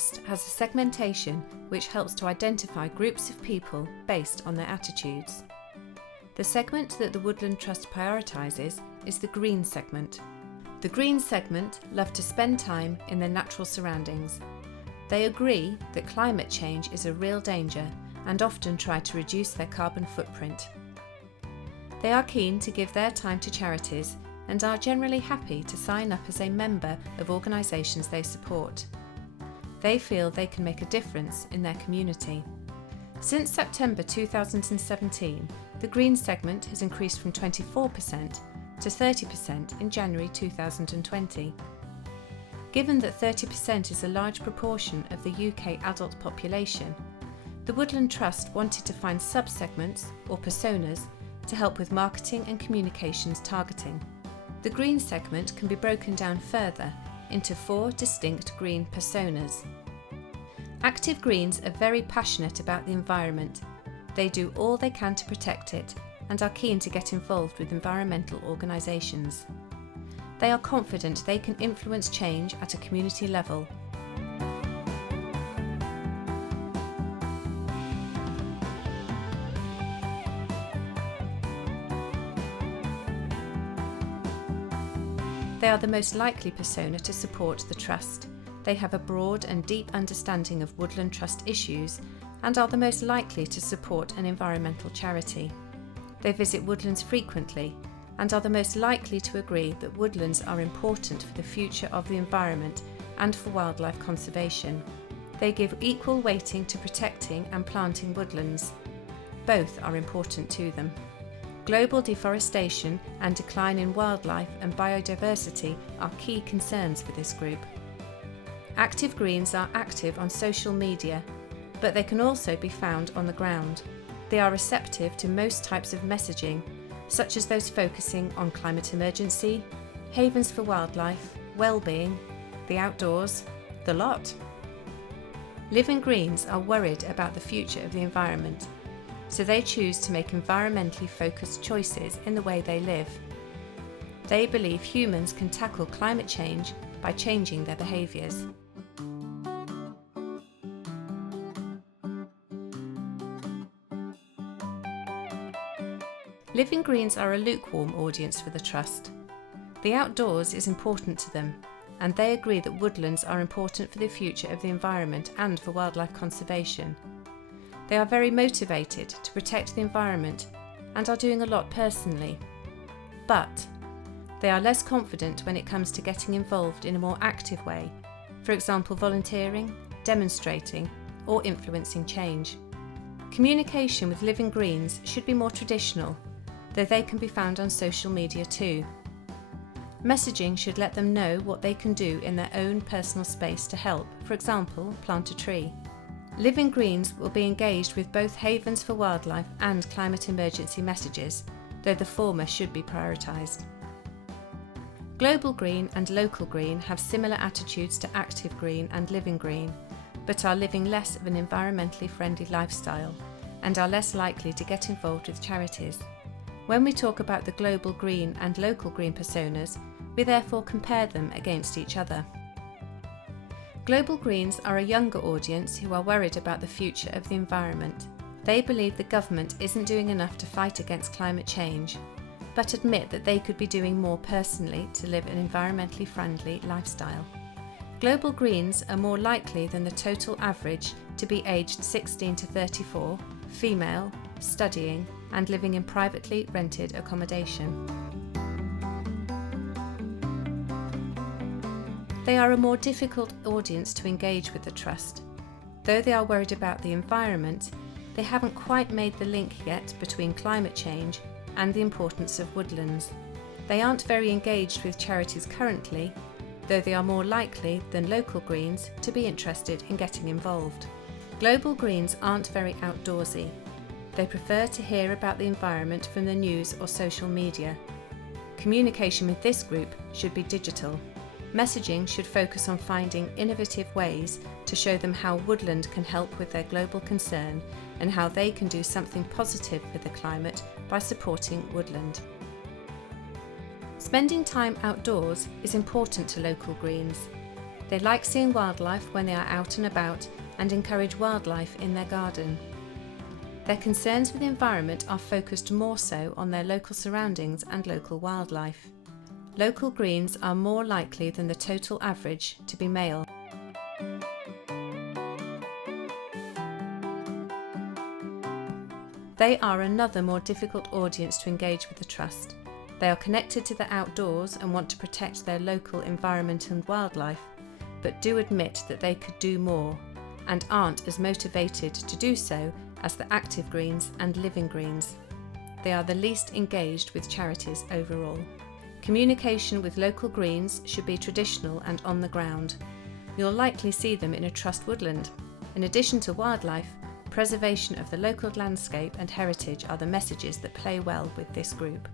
Trust has a segmentation which helps to identify groups of people based on their attitudes. The segment that the Woodland Trust prioritises is the green segment. The green segment love to spend time in their natural surroundings. They agree that climate change is a real danger and often try to reduce their carbon footprint. They are keen to give their time to charities and are generally happy to sign up as a member of organisations they support. They feel they can make a difference in their community. Since September 2017, the green segment has increased from 24% to 30% in January 2020. Given that 30% is a large proportion of the UK adult population, the Woodland Trust wanted to find sub-segments or personas to help with marketing and communications targeting. The green segment can be broken down further into 4 distinct green personas. Active Greens are very passionate about the environment. They do all they can to protect it and are keen to get involved with environmental organisations. They are confident they can influence change at a community level. They are the most likely persona to support the Trust. They have a broad and deep understanding of Woodland Trust issues and are the most likely to support an environmental charity. They visit woodlands frequently and are the most likely to agree that woodlands are important for the future of the environment and for wildlife conservation. They give equal weighting to protecting and planting woodlands. Both are important to them. Global deforestation and decline in wildlife and biodiversity are key concerns for this group. Active Greens are active on social media, but they can also be found on the ground. They are receptive to most types of messaging, such as those focusing on climate emergency, havens for wildlife, well-being, the outdoors, the lot. Living Greens are worried about the future of the environment, so they choose to make environmentally focused choices in the way they live. They believe humans can tackle climate change by changing their behaviours. Living Greens are a lukewarm audience for the Trust. The outdoors is important to them, and they agree that woodlands are important for the future of the environment and for wildlife conservation. They are very motivated to protect the environment and are doing a lot personally. But they are less confident when it comes to getting involved in a more active way, for example volunteering, demonstrating or influencing change. Communication with Living Greens should be more traditional, though they can be found on social media too. Messaging should let them know what they can do in their own personal space to help, for example, plant a tree. Living Greens will be engaged with both havens for wildlife and climate emergency messages, though the former should be prioritised. Global Green and Local Green have similar attitudes to Active Green and Living Green, but are living less of an environmentally friendly lifestyle and are less likely to get involved with charities. When we talk about the Global Green and Local Green personas, we therefore compare them against each other. Global Greens are a younger audience who are worried about the future of the environment. They believe the government isn't doing enough to fight against climate change, but admit that they could be doing more personally to live an environmentally friendly lifestyle. Global Greens are more likely than the total average to be aged 16 to 34, female, studying, and living in privately rented accommodation. They are a more difficult audience to engage with the Trust. Though they are worried about the environment, they haven't quite made the link yet between climate change and the importance of woodlands. They aren't very engaged with charities currently, though they are more likely than Local Greens to be interested in getting involved. Global Greens aren't very outdoorsy. They prefer to hear about the environment from the news or social media. Communication with this group should be digital. Messaging should focus on finding innovative ways to show them how woodland can help with their global concern and how they can do something positive for the climate by supporting woodland. Spending time outdoors is important to Local Greens. They like seeing wildlife when they are out and about and encourage wildlife in their garden. Their concerns with the environment are focused more so on their local surroundings and local wildlife. Local greens are more likely than the total average to be male. They are another more difficult audience to engage with the Trust. They are connected to the outdoors and want to protect their local environment and wildlife, but do admit that they could do more and aren't as motivated to do so as the active greens and living greens. They are the least engaged with charities overall. Communication with local greens should be traditional and on the ground. You'll likely see them in a Trust woodland. In addition to wildlife, preservation of the local landscape and heritage are the messages that play well with this group.